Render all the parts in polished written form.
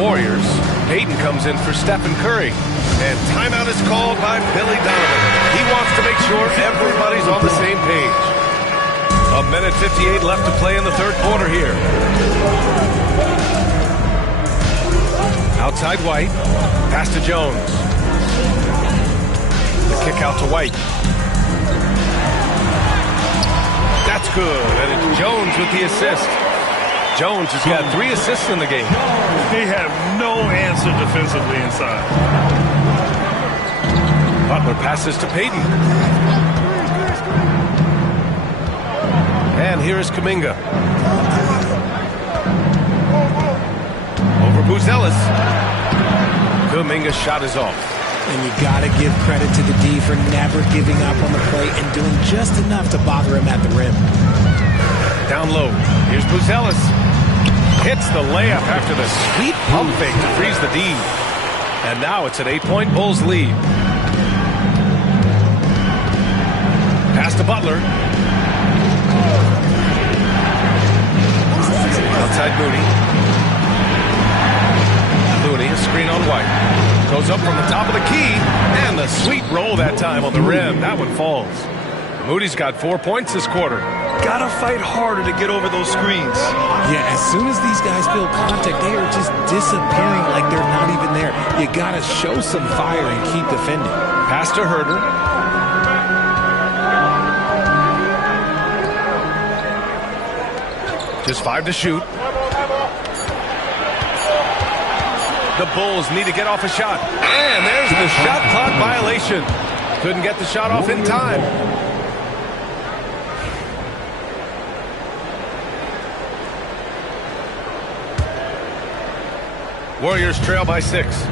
Warriors. Payton comes in for Stephen Curry. And timeout is called by Billy Donovan. He wants to make sure everybody's on the same page. 1:58 left to play in the third quarter here. Outside White. Pass to Jones. The kick out to White. That's good. And it's Jones with the assist. Jones has got 3 assists in the game. They have no answer defensively inside. Butler passes to Payton. And here is Kuminga. Over Buzelis. Kuminga's shot is off. And you got to give credit to the D for never giving up on the play and doing just enough to bother him at the rim. Down low. Here's Buzelis. Hits the layup after the sweet pump fake to freeze the D. And now it's an 8-point Bulls lead. Pass to Butler. Outside Moody. Looney, a screen on White. Goes up from the top of the key. And the sweet roll that time on the rim. That one falls. Moody's got 4 points this quarter. Gotta fight harder to get over those screens. Yeah, as soon as these guys feel contact, they are just disappearing like they're not even there. You gotta show some fire and keep defending. Pass to Herter. Just 5 to shoot. The Bulls need to get off a shot. And there's the shot clock violation. Couldn't get the shot off in time. Warriors trail by 6.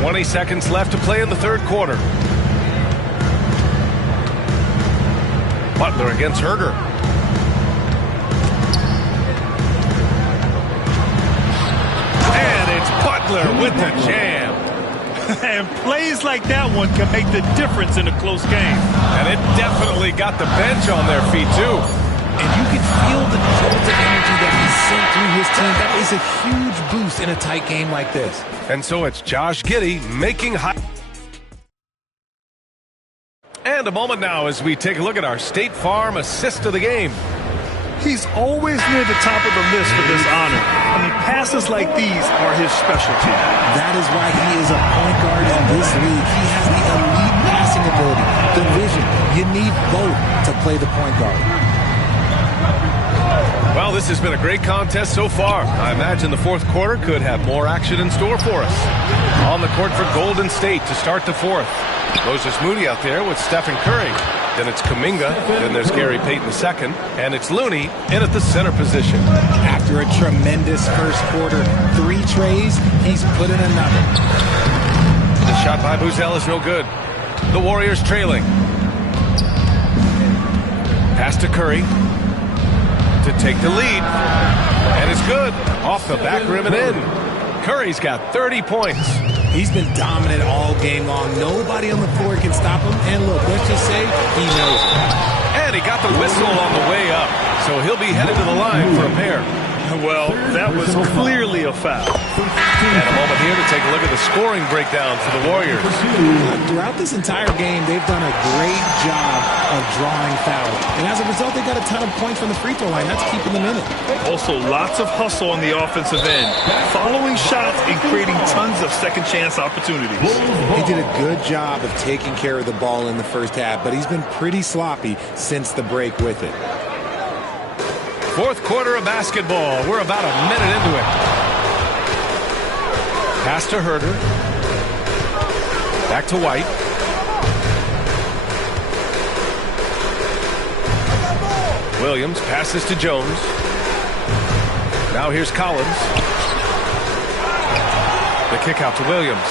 20 seconds left to play in the third quarter. Butler against Herter. And it's Butler with the jam. And plays like that one can make the difference in a close game. And it definitely got the bench on their feet, too. And you can feel the jolt of energy that he sent through his team. That is a huge boost in a tight game like this. And so it's Josh Giddey making high. And a moment now as we take a look at our State Farm assist of the game. He's always near the top of the list for this honor. I mean, passes like these are his specialty. That is why he is a point guard in this league. He has the elite passing ability, the vision. You need both to play the point guard. Well, this has been a great contest so far. I imagine the fourth quarter could have more action in store for us. On the court for Golden State to start the fourth. Moses Moody out there with Stephen Curry. Then it's Kuminga. Then there's Gary Payton II. And it's Looney in at the center position. After a tremendous first quarter, 3 trays, he's put in another. The shot by Buzelis no good. The Warriors trailing. Pass to Curry to take the lead. And it's good. Off the back rim and in. Curry's got 30 points. He's been dominant all game long. Nobody on the floor can stop him. And look, let's just say he knows it. And he got the whistle on the way up. So he'll be headed to the line for a pair. Well, that was clearly a foul. And a moment here to take a look at the scoring breakdown for the Warriors. Throughout this entire game, they've done a great job of drawing fouls. And as a result, they got a ton of points from the free throw line. That's keeping them in it. Also, lots of hustle on the offensive end. Following shots and creating tons of second chance opportunities. He did a good job of taking care of the ball in the first half, but he's been pretty sloppy since the break with it. Fourth quarter of basketball. We're about a minute into it. Pass to Herter. Back to White. Williams passes to Jones. Now here's Collins. The kick out to Williams.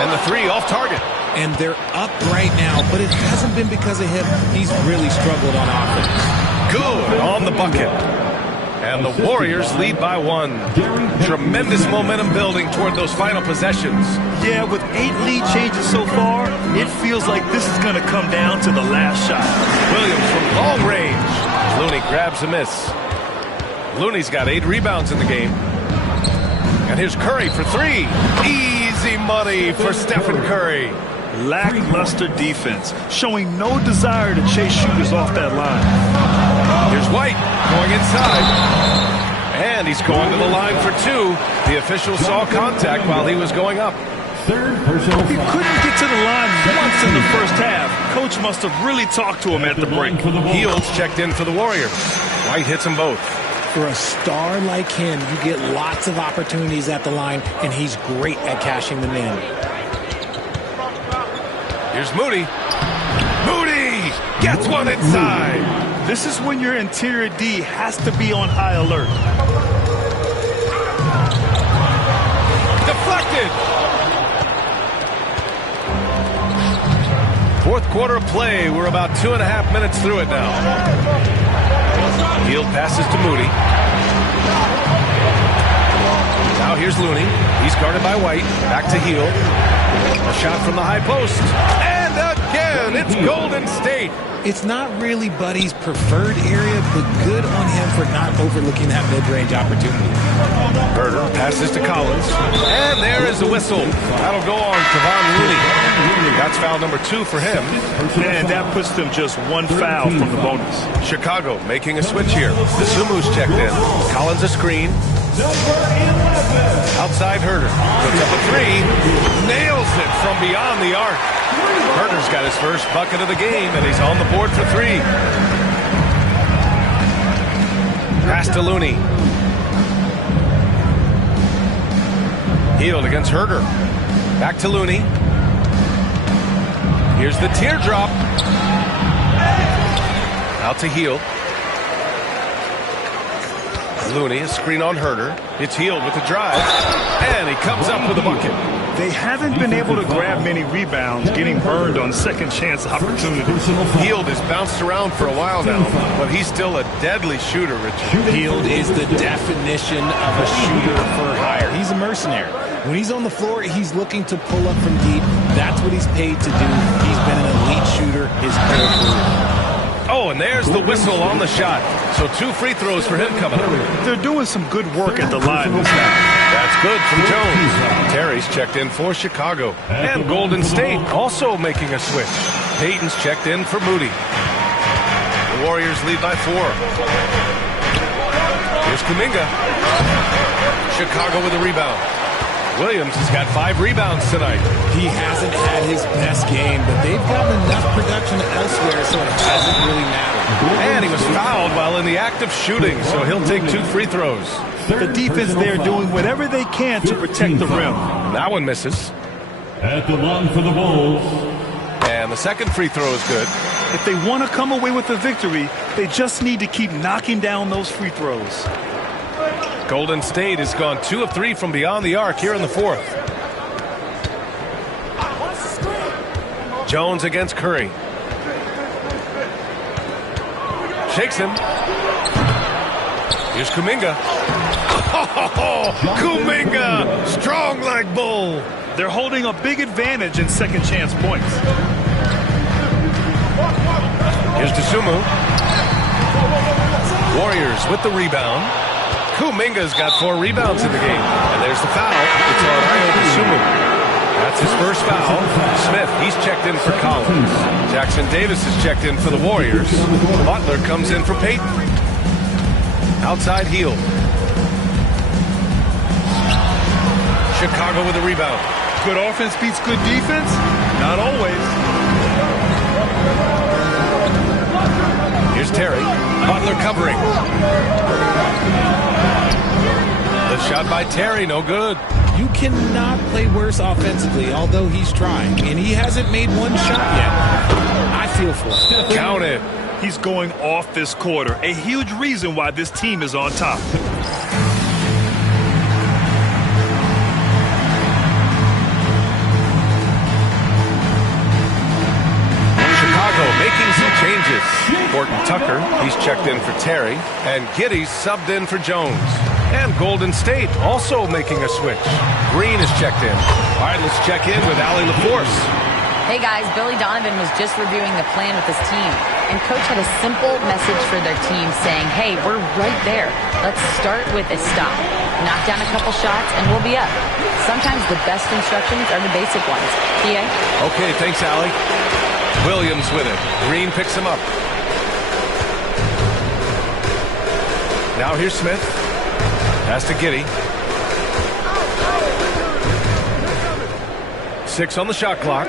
And the 3 off target. And they're up right now, but it hasn't been because of him. He's really struggled on offense. Good on the bucket. And the Warriors lead by 1. Tremendous momentum building toward those final possessions. Yeah, with 8 lead changes so far, it feels like this is going to come down to the last shot. Williams from long range. Looney grabs a miss. Looney's got 8 rebounds in the game. And here's Curry for 3. Easy money for Stephen Curry. Lackluster defense, showing no desire to chase shooters off that line. Here's White going inside. And he's going to the line for 2. The official saw contact while he was going up. He couldn't get to the line once in the first half. Coach must have really talked to him at the break. Hields checked in for the Warriors. White hits them both. For a star like him, you get lots of opportunities at the line, and he's great at cashing them in. Here's Moody. Moody gets one inside. This is when your interior D has to be on high alert. Deflected. Fourth quarter of play. We're about 2.5 minutes through it now. Hield passes to Moody. Now here's Looney. He's guarded by White. Back to Hield. A shot from the high post. And again, it's Golden State. It's not really Buddy's preferred area, but good on him for not overlooking that mid-range opportunity. Herter passes to Collins. And there is the whistle. That'll go on Kevon Looney. That's foul number 2 for him. And that puts them just 1 foul from the bonus. Chicago making a switch here. The Sumu's checked in. Collins a screen. Outside Herter. Puts up a 3. Nails it from beyond the arc. Herter's got his first bucket of the game, and he's on the board for 3. Pass to Looney. Hield against Herter. Back to Looney. Here's the teardrop. Out to Hield. Looney, a screen on Herter. It's Hield with the drive. And he comes up with a bucket. They haven't been able to grab many rebounds, getting burned on second chance opportunities. Hield has bounced around for a while now, but he's still a deadly shooter, Richard. Hield is the definition of a shooter for hire. He's a mercenary. When he's on the floor, he's looking to pull up from deep. That's what he's paid to do. He's been an elite shooter his whole career. Oh, and there's the whistle on the shot. So 2 free throws for him coming up. They're doing some good work at the line this time. That's good from Jones. Terry's checked in for Chicago. And Golden State also making a switch. Payton's checked in for Moody. The Warriors lead by 4. Here's Kuminga. Chicago with a rebound. Williams has got 5 rebounds tonight. He hasn't had his best game, but they've gotten enough production elsewhere, so it hasn't really mattered. And he was fouled while in the act of shooting, so he'll take 2 free throws. The defense there doing whatever they can to protect the rim. That one misses. At the line for the Bulls. And the second free throw is good. If they want to come away with a victory, they just need to keep knocking down those free throws. Golden State has gone 2 of 3 from beyond the arc here in the 4th. Jones against Curry. Shakes him. Here's Kuminga. Oh, Kuminga! Strong like bull. They're holding a big advantage in second chance points. Here's Dosunmu. Warriors with the rebound. Kuminga's got 4 rebounds in the game. And there's the foul. It's on Ayo Dosunmu. That's his first foul. Smith, he's checked in for Collins. Jackson Davis is checked in for the Warriors. Butler comes in for Payton. Outside Hield. Chicago with a rebound. Good offense beats good defense? Not always. Here's Terry. Butler covering. The shot by Terry, no good. You cannot play worse offensively, although he's trying, and he hasn't made one shot yet. I feel for him. Count it. He's going off this quarter. A huge reason why this team is on top. Making some changes. Horton Tucker, he's checked in for Terry, and Giddey's subbed in for Jones. And Golden State also making a switch. Green is checked in. All right, let's check in with Allie LaForce. Hey guys, Billy Donovan was just reviewing the plan with his team, and Coach had a simple message for their team saying, hey, we're right there. Let's start with a stop. Knock down a couple shots, and we'll be up. Sometimes the best instructions are the basic ones. PA? Okay, thanks, Allie. Williams with it. Green picks him up. Now here's Smith. Pass to Giddey. 6 on the shot clock.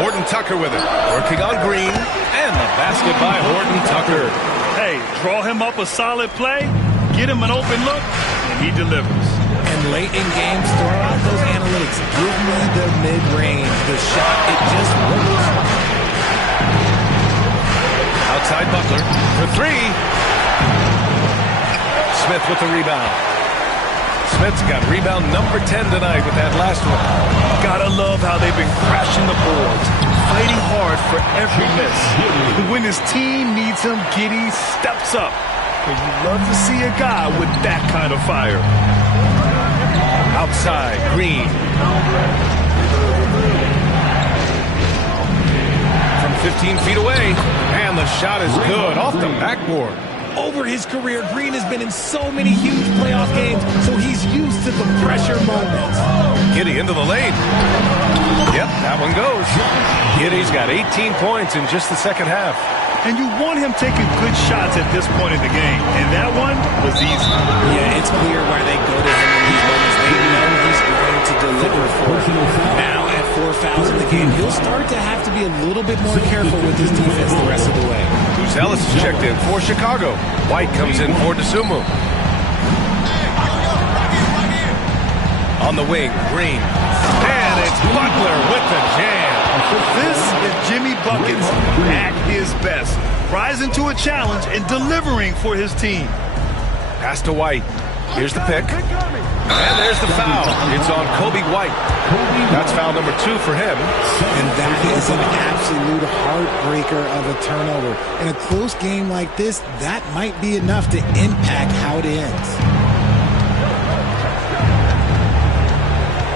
Horton Tucker with it. Working on Green. And the basket by Horton Tucker. Hey, draw him up a solid play, get him an open look, and he delivers. And late in games, throw out those analytics. Give me the mid-range. The shot, it just works. Outside Butler for 3. Smith with the rebound. Smith's got rebound number 10 tonight with that last one. Gotta love how they've been crashing the boards, fighting hard for every miss. When his team needs him, Giddey steps up. And you love to see a guy with that kind of fire. Outside, Green. From 15 feet away, and the shot is good off the backboard. Over his career, Green has been in so many huge playoff games, so he's used to the pressure moments. Giddey into the lane. Yep, that one goes. Giddey's got 18 points in just the second half. And you want him taking good shots at this point in the game. And that one was easy. Yeah, it's clear why they go to him in these moments. They know he's going to deliver for them. Now at 4 fouls in the game, he'll start to have to be a little bit more careful with his defense the rest of the way. Ellis is checked in for Chicago. White comes in for DeSumo. On the wing, Green. And it's Butler with the jam. This is Jimmy Buckets at his best. Rising to a challenge and delivering for his team. Pass to White. Here's the pick. And there's the foul. It's on Kobe White. That's foul number 2 for him. And that is an absolute heartbreaker of a turnover. In a close game like this, that might be enough to impact how it ends.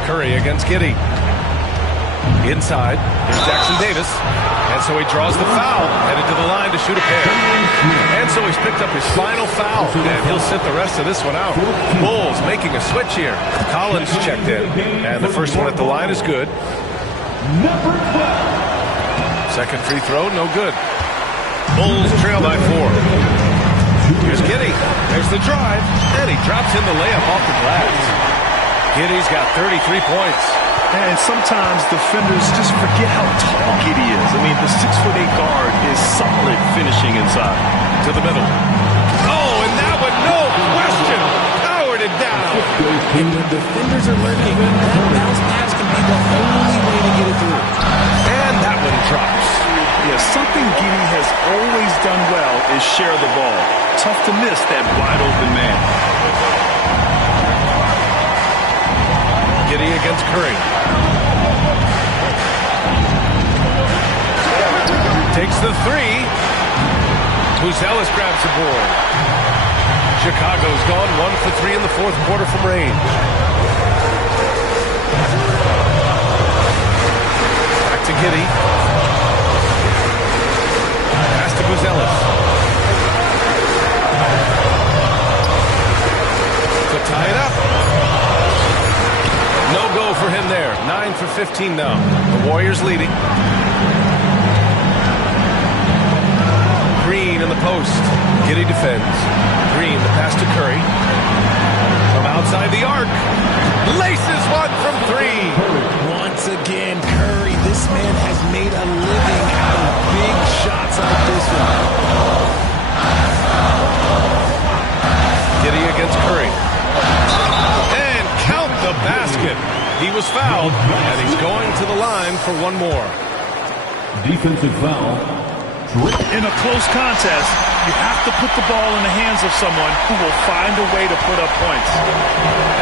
Curry against Giddey. Inside, here's Jackson Davis. And so he draws the foul, headed to the line to shoot a pair. And so he's picked up his final foul, and he'll sit the rest of this one out. Bulls making a switch here. Collins checked in, and the first one at the line is good. Second free throw, no good. Bulls trail by 4. Here's Giddey. There's the drive, and he drops in the layup off the glass. Giddey's got 33 points. And sometimes defenders just forget how tall Giddey is. I mean, the 6'8" guard is solid finishing inside. To the middle. Oh, and that one, no question, powered it down. And when defenders are lurking, that bounce pass can be the only way to get it through. And that one drops. Yeah, something Giddey has always done well is share the ball. Tough to miss that wide open man. Giddey against Curry. Takes the 3. Buzelis grabs the board. Chicago's gone 1 for 3 in the fourth quarter from range. Back to Giddey. Pass to Buzelis. To tie it up. No go for him there. 9 for 15 now. The Warriors leading. Green in the post. Giddey defends. Green, the pass to Curry. From outside the arc. Laces one from 3. Once again, Curry, this man has made a living out of big shots like this one. Giddey against Curry. And count the basket. He was fouled, and he's going to the line for one more. Defensive foul. In a close contest, you have to put the ball in the hands of someone who will find a way to put up points.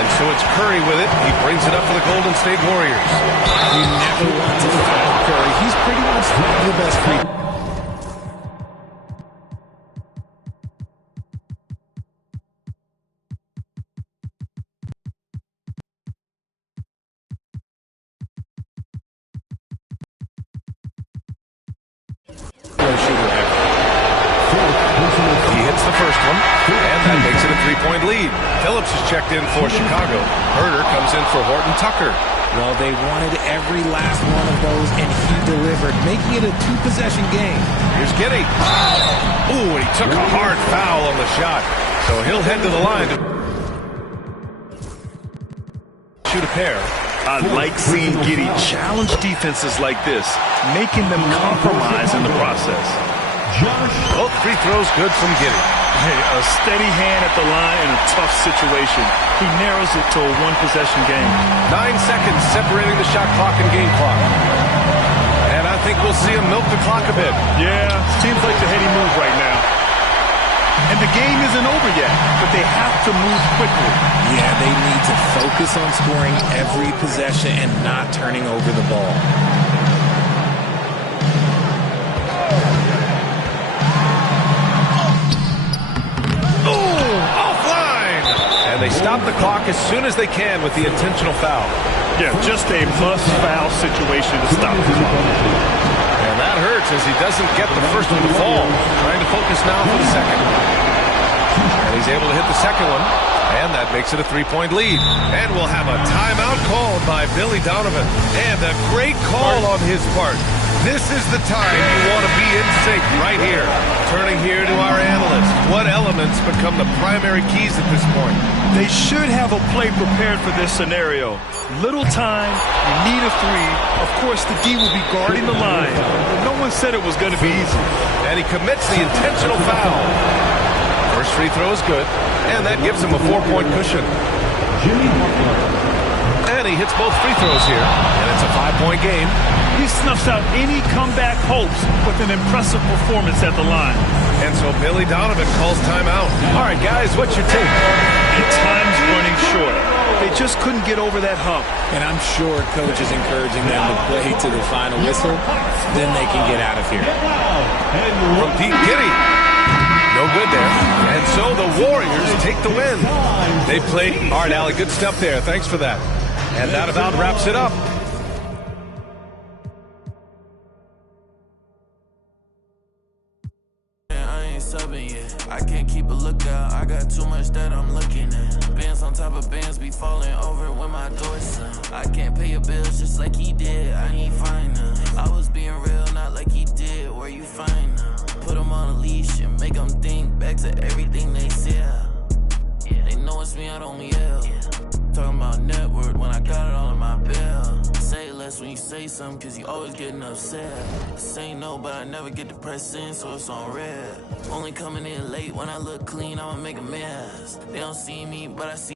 And so it's Curry with it. He brings it up for the Golden State Warriors. You never want to foul Curry. He's pretty much the best free. 3-point lead. Phillips is checked in for Chicago. Herter comes in for Horton Tucker. Well, they wanted every last one of those, and he delivered, making it a two-possession game. Here's Giddey. Ooh, and he took a hard foul on the shot. So he'll head to the line to shoot a pair. I like seeing Giddey challenge defenses like this, making them compromise in the process. Both free throws good from Giddey. Hey, a steady hand at the line in a tough situation. He narrows it to a one-possession game. 9 seconds separating the shot clock and game clock. And I think we'll see him milk the clock a bit. Yeah, seems like the heady move right now. And the game isn't over yet, but they have to move quickly. Yeah, they need to focus on scoring every possession and not turning over the ball. They stop the clock as soon as they can with the intentional foul. Yeah, just a must-foul situation to stop the clock. And that hurts as he doesn't get the first one to fall. Trying to focus now for the second. And he's able to hit the second one. And that makes it a 3-point lead. And we'll have a timeout called by Billy Donovan. And a great call on his part. This is the time you want to be in sync right here. Turning here to our analysts. What elements become the primary keys at this point? They should have a play prepared for this scenario. Little time, you need a three. Of course, the D will be guarding the line. But no one said it was going to be easy. And he commits the intentional foul. First free throw is good. And that gives him a 4-point cushion. And he hits both free throws here. And it's a 5-point game. He snuffs out any comeback hopes with an impressive performance at the line. And so Billy Donovan calls timeout. All right, guys, what's your take? And time's running short. They just couldn't get over that hump. And I'm sure Coach is encouraging them to play to the final whistle. Then they can get out of here. From deep, Giddey. No good there. And so the Warriors take the win. They played. All right, Allie, good stuff there. Thanks for that. And that about wraps it up. I can't keep a lookout, I got too much that I'm looking at. Bands on top of bands be falling over when my door's slam. I can't pay your bills just like he did, I ain't finance. I was being real, not like he did, where you find them? Put them on a leash and make them think back to everything they said. Yeah, they know it's me, I don't yell. Talking about net worth when I got it all in my bill. Say less when you say something, cause you always getting upset. Say no, but I never get depressed in, so it's on red. Only coming in late when I look clean, I'ma make a mess. They don't see me, but I see